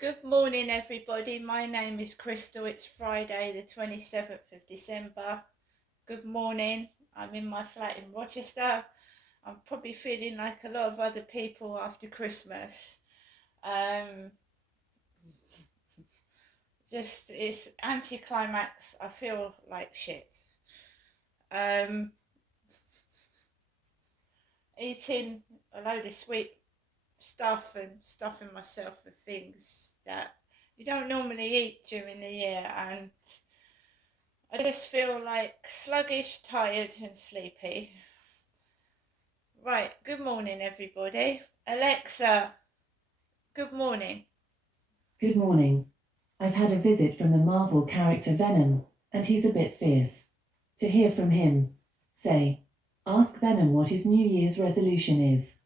Good morning, everybody. My name is Crystal. It's Friday, the 27th of December. Good morning. I'm in my flat in Rochester. I'm probably feeling like a lot of other people after Christmas. Just it's anticlimax. I feel like shit. Eating a load of sweet stuff and stuffing myself with things that you don't normally eat during the year, and I just feel like sluggish, tired, and sleepy. Right, good morning, everybody. Alexa, good morning. Good morning. I've had a visit from the Marvel character Venom, and he's a bit fierce. To hear from him, say, ask Venom what his New Year's resolution is.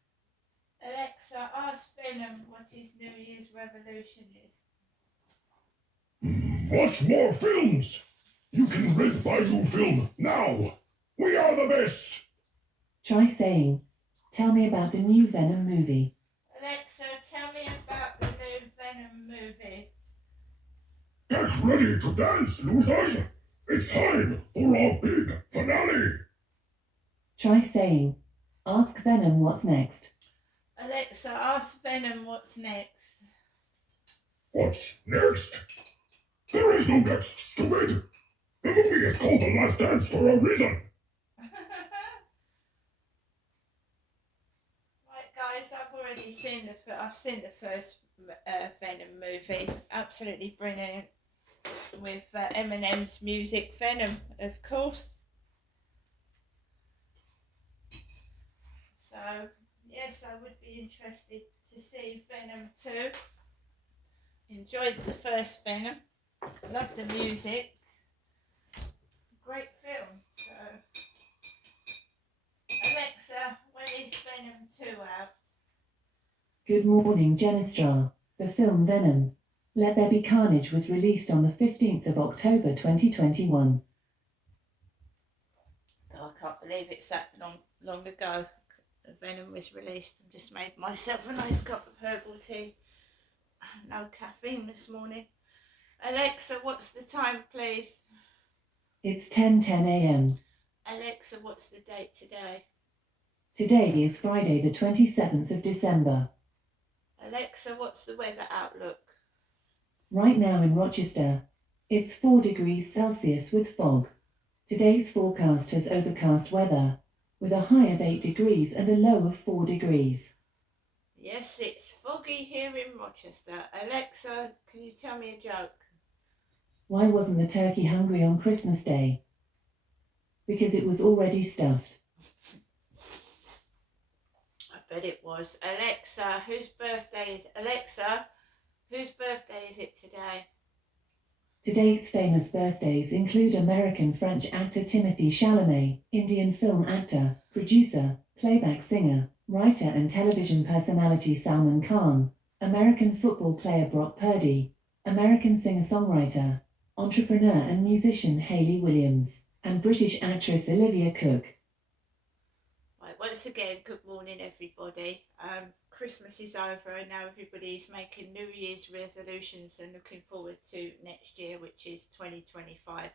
Alexa, ask Venom what his New Year's resolution is. Watch more films! You can rent Bayou Film now! We are the best! Try saying, tell me about the new Venom movie. Alexa, tell me about the new Venom movie. Get ready to dance, losers! It's time for our big finale! Try saying, ask Venom what's next. Alexa, ask Venom what's next. What's next? There is no next, stupid! The movie is called The Last Dance for a reason! Right, guys, I've seen the first Venom movie. Absolutely brilliant, with Eminem's music. Venom, of course. So yes, I would be interested to see Venom 2. Enjoyed the first Venom. Loved the music. Great film. So Alexa, when is Venom 2 out? Good morning, Genestra. The film Venom, Let There Be Carnage was released on the 15th of October 2021. God, I can't believe it's that long ago Venom was released. I've just made myself a nice cup of herbal tea. No caffeine this morning. Alexa, what's the time, please? It's 10:10 a.m. Alexa, what's the date today? Today is Friday the 27th of December. Alexa, what's the weather outlook? Right now in Rochester, it's 4 degrees Celsius with fog. Today's forecast has overcast weather, with a high of 8 degrees and a low of 4 degrees. Yes, it's foggy here in Rochester. Alexa, can you tell me a joke? Why wasn't the turkey hungry on Christmas Day? Because it was already stuffed. I bet it was. Alexa, whose birthday is it today? Today's famous birthdays include American French actor Timothée Chalamet, Indian film actor, producer, playback singer, writer and television personality Salman Khan, American football player Brock Purdy, American singer-songwriter, entrepreneur and musician Hayley Williams, and British actress Olivia Cooke. Right, once again, good morning, everybody. Christmas is over and now everybody's making New Year's resolutions and looking forward to next year, which is 2025.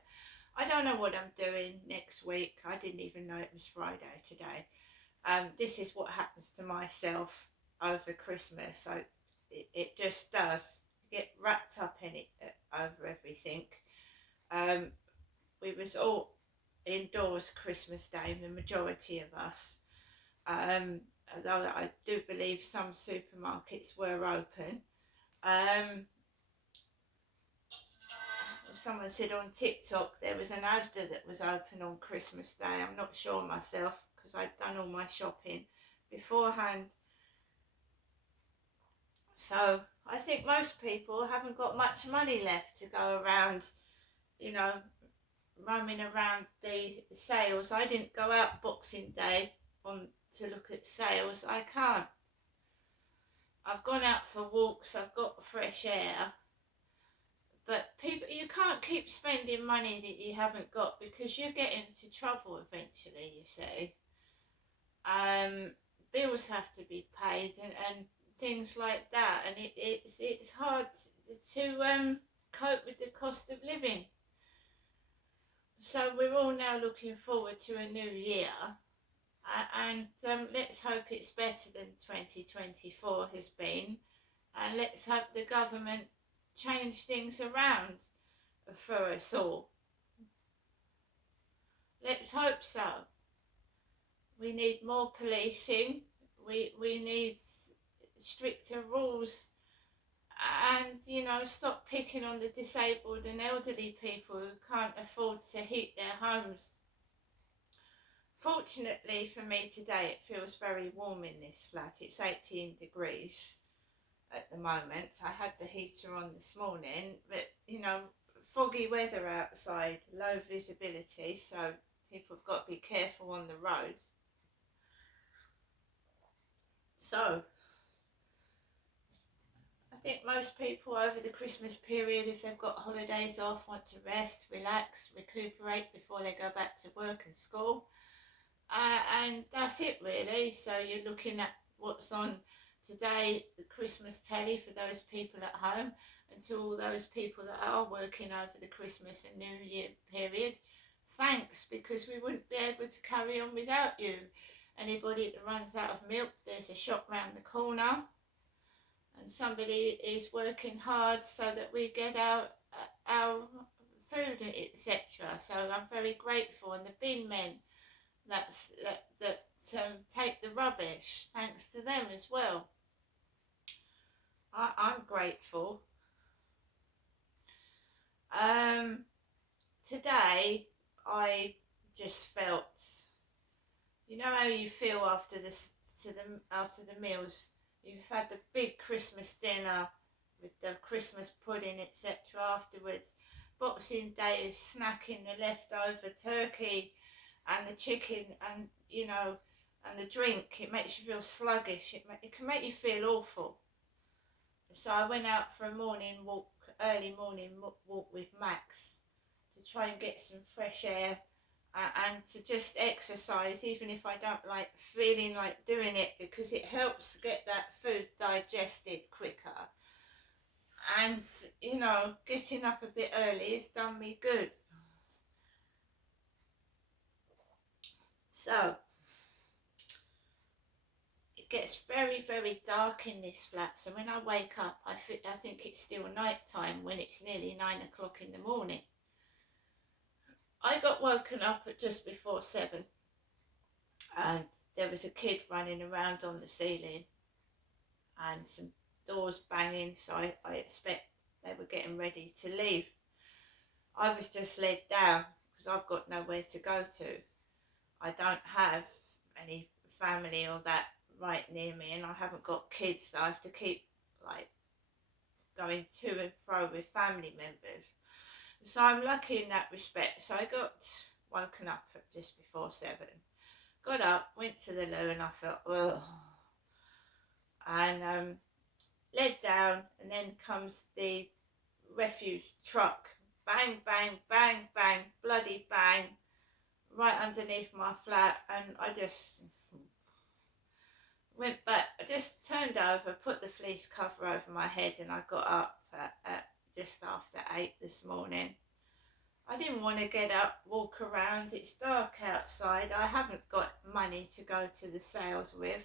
I don't know what I'm doing next week. I didn't even know it was Friday today. This is what happens to myself over Christmas. So it just does get wrapped up in it over everything. We was all indoors Christmas Day, the majority of us. Although I do believe some supermarkets were open. Someone said on TikTok there was an Asda that was open on Christmas Day. I'm not sure myself because I'd done all my shopping beforehand. So I think most people haven't got much money left to go around, roaming around the sales. I didn't go out Boxing Day to look at sales. I can't. I've gone out for walks. I've got fresh air. But people, you can't keep spending money that you haven't got because you get into trouble eventually, you see. Bills have to be paid, and things like that, and it's hard to cope with the cost of living. So we're all now looking forward to a new year, and let's hope it's better than 2024 has been, and let's hope the government change things around for us all. Let's hope so. We need more policing. We need stricter rules, and stop picking on the disabled and elderly people who can't afford to heat their homes. Fortunately for me today, it feels very warm in this flat. It's 18 degrees at the moment. I had the heater on this morning, but foggy weather outside, low visibility, so people have got to be careful on the roads. So I think most people over the Christmas period, if they've got holidays off, want to rest, relax, recuperate before they go back to work and school. And that's it really. So you're looking at what's on today, the Christmas telly for those people at home, and to all those people that are working over the Christmas and New Year period, thanks, because we wouldn't be able to carry on without you. Anybody that runs out of milk, there's a shop round the corner, and somebody is working hard so that we get our food, etc. So I'm very grateful, and the bin men that take the rubbish, thanks to them as well. I'm grateful. Today I just felt, how you feel after the meals. You've had the big Christmas dinner with the Christmas pudding, etc. afterwards. Boxing Day is snacking the leftover turkey and the chicken, and and the drink. It makes you feel sluggish. It can make you feel awful. So I went out for a early morning walk with Max to try and get some fresh air, and to just exercise, even if I don't like feeling like doing it, because it helps get that food digested quicker. And getting up a bit early has done me good. So it gets very, very dark in this flat, so when I wake up I think it's still night time when it's nearly 9 o'clock in the morning. I got woken up at just before 7, and there was a kid running around on the ceiling and some doors banging, so I expect they were getting ready to leave. I was just led down because I've got nowhere to go to. I don't have any family or that right near me, and I haven't got kids that I have to keep going to and fro with family members. So I'm lucky in that respect. So I got woken up at just before 7, got up, went to the loo, and I felt, ugh, and led down, and then comes the refuse truck, bang, bang, bang, bang, bloody bang, right underneath my flat, and I just went back. I just turned over, put the fleece cover over my head, and I got up at just after 8 this morning. I didn't want to get up, walk around. It's dark outside. I haven't got money to go to the sales with.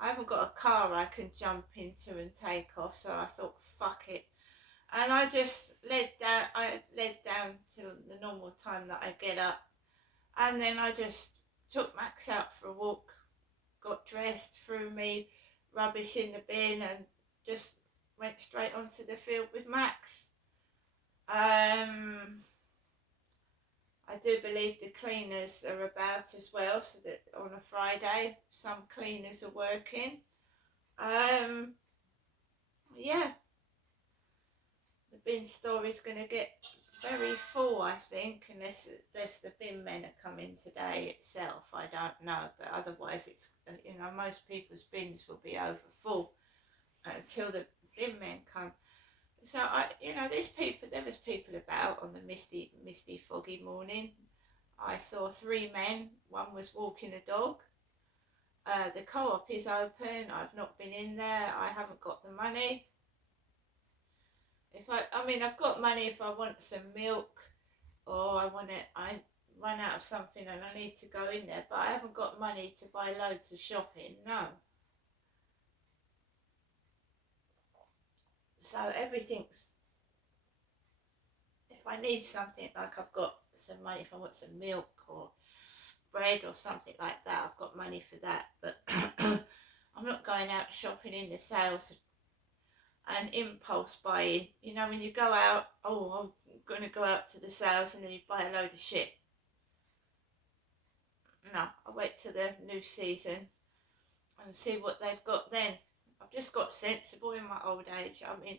I haven't got a car I can jump into and take off, so I thought, fuck it. And I just led down till the normal time that I get up. And then I just took Max out for a walk, got dressed, threw me rubbish in the bin, and just went straight onto the field with Max. I do believe the cleaners are about as well, so that on a Friday some cleaners are working. Yeah, the bin store is going to get very full, I think, unless the bin men are coming today itself. I don't know, but otherwise it's, most people's bins will be over full until the bin men come. So there was people about on the misty, foggy morning. I saw 3 men. One was walking a dog. The co-op is open. I've not been in there. I haven't got the money. I mean, I've got money if I want some milk, or I run out of something and I need to go in there, but I haven't got money to buy loads of shopping, no. So everything's, if I need something, like I've got some money, if I want some milk or bread or something like that, I've got money for that, but I'm not going out shopping in the sales and impulse buying. You know, when you go out, oh, I'm going to go out to the sales, and then you buy a load of shit. No, I wait till the new season and see what they've got then. I've just got sensible in my old age. I mean,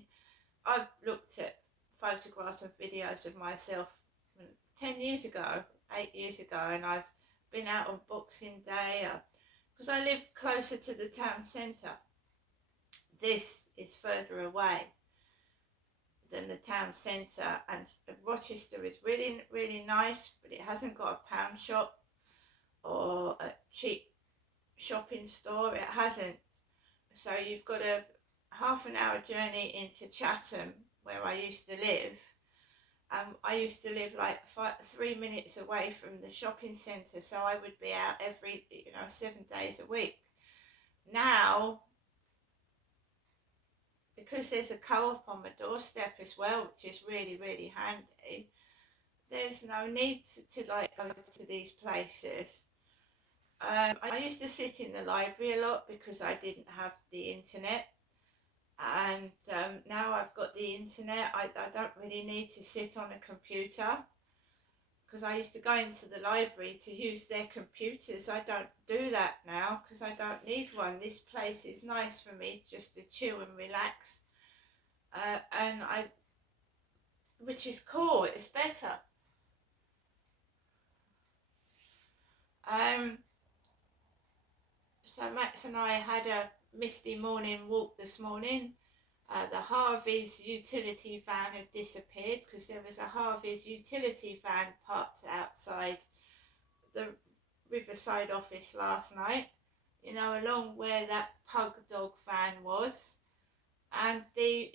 I've looked at photographs and videos of myself 10 years ago, 8 years ago, and I've been out on Boxing Day because I live closer to the town centre. This is further away than the town centre, and Rochester is really, really nice, but it hasn't got a pound shop or a cheap shopping store. It hasn't. So you've got a half an hour journey into Chatham, where I used to live. I used to live like 3 minutes away from the shopping centre, so I would be out every 7 days a week. Now, because there's a co-op on my doorstep as well, which is really, really handy, there's no need to like go to these places. I used to sit in the library a lot because I didn't have the internet, and now I've got the internet. I don't really need to sit on a computer, because I used to go into the library to use their computers. I don't do that now because I don't need one. This place is nice for me just to chill and relax, which is cool. It's better. So Max and I had a misty morning walk this morning. The Harvey's utility van had disappeared because there was a Harvey's utility van parked outside the Riverside office last night, along where that pug dog van was, and the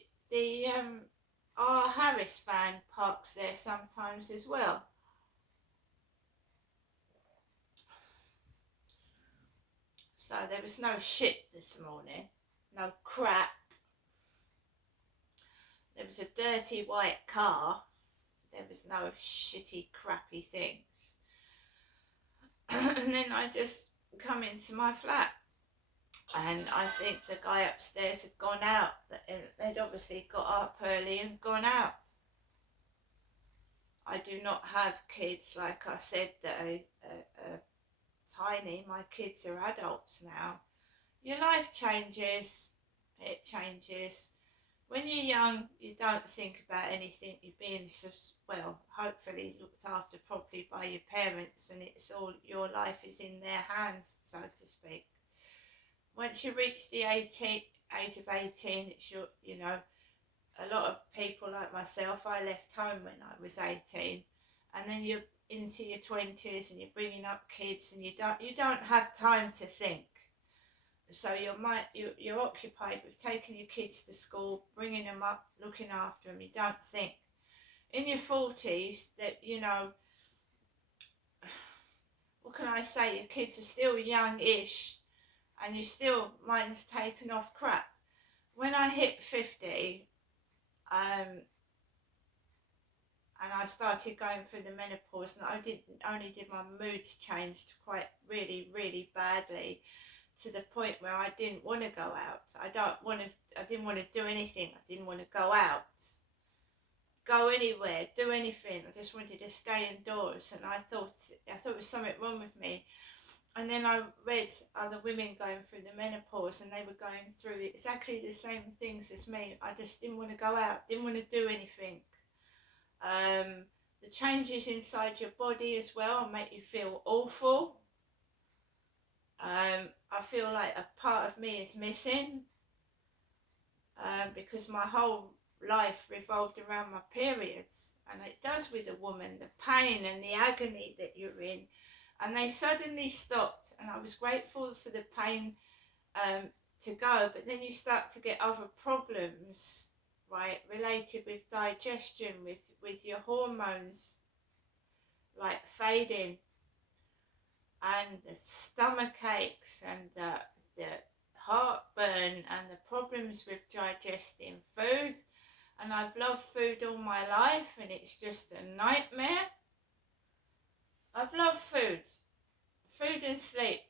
R. Harris van parks there sometimes as well. So there was no shit this morning, no crap. There was a dirty white car. There was no shitty, crappy things. And then I just come into my flat, and I think the guy upstairs had gone out. They'd obviously got up early and gone out. I do not have kids, like I said, that are tiny. My kids are adults now. Your life changes. It changes. When you're young, you don't think about anything. You're being, hopefully looked after properly by your parents, and it's all, your life is in their hands, so to speak. Once you reach the age of 18, it's your, a lot of people like myself, I left home when I was 18, and then you're into your 20s and you're bringing up kids, and you don't have time to think. So you're occupied with taking your kids to school, bringing them up, looking after them. You don't think. In your 40s, that what can I say? Your kids are still young-ish, and you still, mine's taken off crap. When I hit 50, and I started going through the menopause, and only did my mood changed quite really, really badly, to the point where I didn't want to go out. I didn't want to do anything. I didn't want to go out, go anywhere, do anything. I just wanted to stay indoors, and I thought there was something wrong with me. And then I read other women going through the menopause, and they were going through exactly the same things as me. I just didn't want to go out, didn't want to do anything. The changes inside your body as well make you feel awful. I feel like a part of me is missing, because my whole life revolved around my periods, and it does with a woman, the pain and the agony that you're in, and they suddenly stopped, and I was grateful for the pain to go. But then you start to get other problems, right, related with digestion, with your hormones like fading, and the stomach aches, and the heartburn, and the problems with digesting food. And I've loved food all my life, and it's just a nightmare. I've loved food and sleep,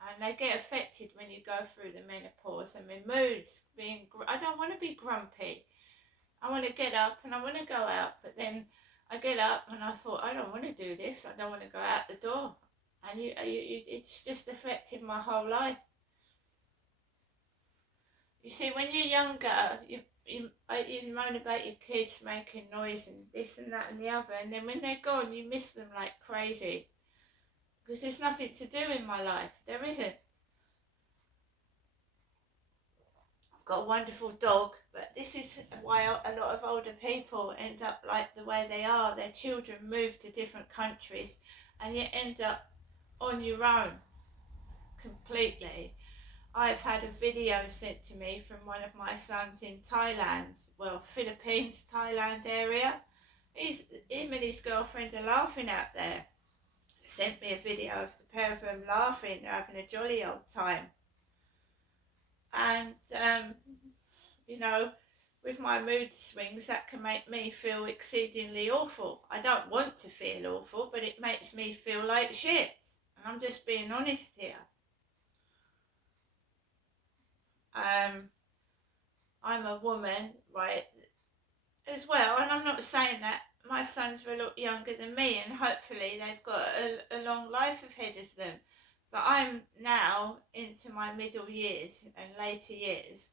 and they get affected when you go through the menopause. And my mood's being, I don't want to be grumpy. I want to get up and I want to go out, but then I get up and I thought, I don't want to do this. I don't want to go out the door. And it's just affected my whole life. You see, when you're younger, you moan about your kids making noise and this and that and the other, and then when they're gone, you miss them like crazy. Because there's nothing to do in my life. There isn't. I've got a wonderful dog, but this is why a lot of older people end up like the way they are. Their children move to different countries, and you end up on your own completely. I've had a video sent to me from one of my sons in Thailand, well, Philippines, Thailand area. Him and his girlfriend are laughing out there. Sent me a video of the pair of them laughing, they're having a jolly old time. And, you know, with my mood swings, that can make me feel exceedingly awful. I don't want to feel awful, but it makes me feel like shit. And I'm just being honest here. I'm a woman, right, as well, and I'm not saying that my sons were a lot younger than me, and hopefully they've got a long life ahead of them. But I'm now into my middle years and later years,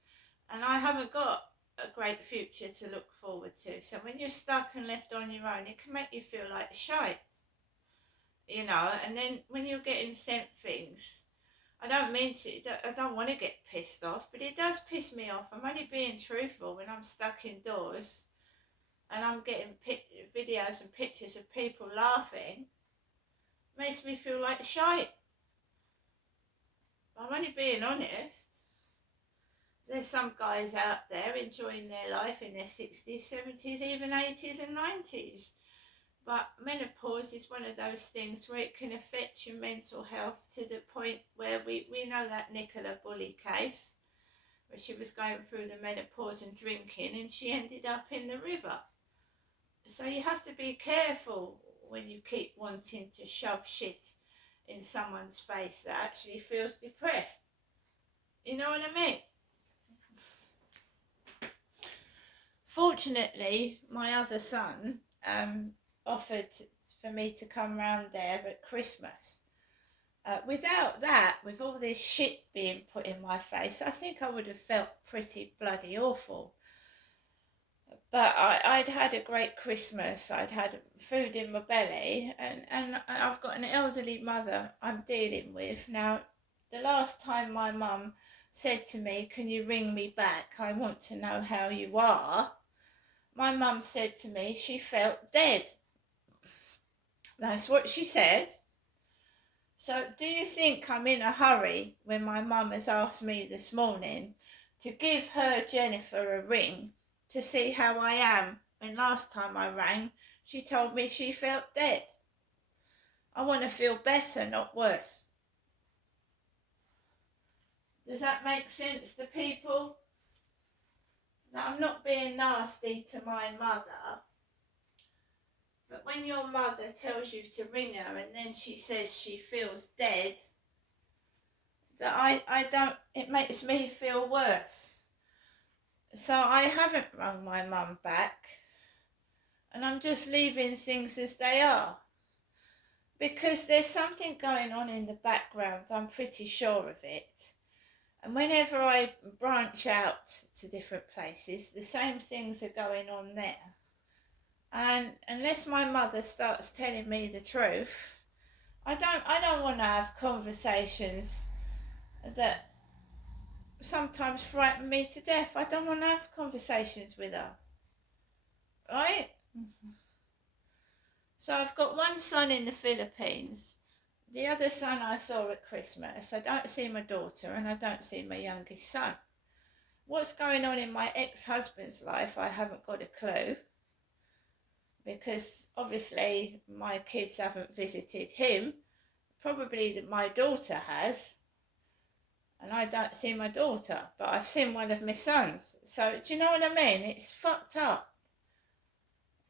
and I haven't got a great future to look forward to. So when you're stuck and left on your own, it can make you feel like shite, you know. And then when you're getting sent things, I don't mean to, I don't want to get pissed off, but it does piss me off. I'm only being truthful. When I'm stuck indoors and I'm getting videos and pictures of people laughing, it makes me feel like shite. I'm only being honest. There's some guys out there enjoying their life in their 60s, 70s, even 80s and 90s. But menopause is one of those things where it can affect your mental health to the point where we know that Nicola Bulley case, where she was going through the menopause and drinking, and she ended up in the river. So you have to be careful when you keep wanting to shove shit in someone's face that actually feels depressed. You know what I mean? Fortunately, my other son offered for me to come round there at Christmas. Without that, with all this shit being put in my face, I think I would have felt pretty bloody awful. But I'd had a great Christmas. I'd had food in my belly, and I've got an elderly mother I'm dealing with. Now, the last time my mum said to me, "Can you ring me back? I want to know how you are," my mum said to me she felt dead. That's what she said. So do you think I'm in a hurry when my mum has asked me this morning to give her Jennifer a ring to see how I am? And last time I rang, she told me she felt dead. I want to feel better, not worse. Does that make sense to people? Now, I'm not being nasty to my mother, but when your mother tells you to ring her and then she says she feels dead, that I don't, it makes me feel worse. So I haven't rung my mum back, and I'm just leaving things as they are. Because there's something going on in the background, I'm pretty sure of it. And whenever I branch out to different places, the same things are going on there. And unless my mother starts telling me the truth, I don't want to have conversations that sometimes frighten me to death. I don't want to have conversations with her. Right? So I've got one son in the Philippines. The other son I saw at Christmas. I don't see my daughter and I don't see my youngest son. What's going on in my ex-husband's life, I haven't got a clue, because obviously my kids haven't visited him. Probably that my daughter has, and I don't see my daughter, but I've seen one of my sons. So do you know what I mean? It's fucked up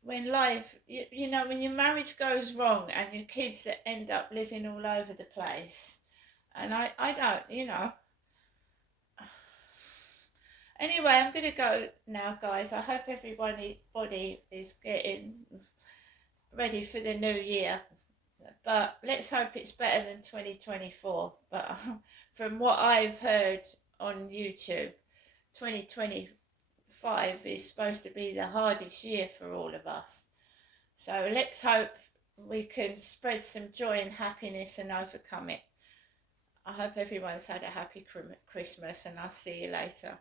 when life, you know, when your marriage goes wrong and your kids end up living all over the place. And I don't, you know. Anyway, I'm going to go now, guys. I hope everybody is getting ready for the new year. But let's hope it's better than 2024. But from what I've heard on YouTube, 2025 is supposed to be the hardest year for all of us. So let's hope we can spread some joy and happiness and overcome it. I hope everyone's had a happy Christmas, and I'll see you later.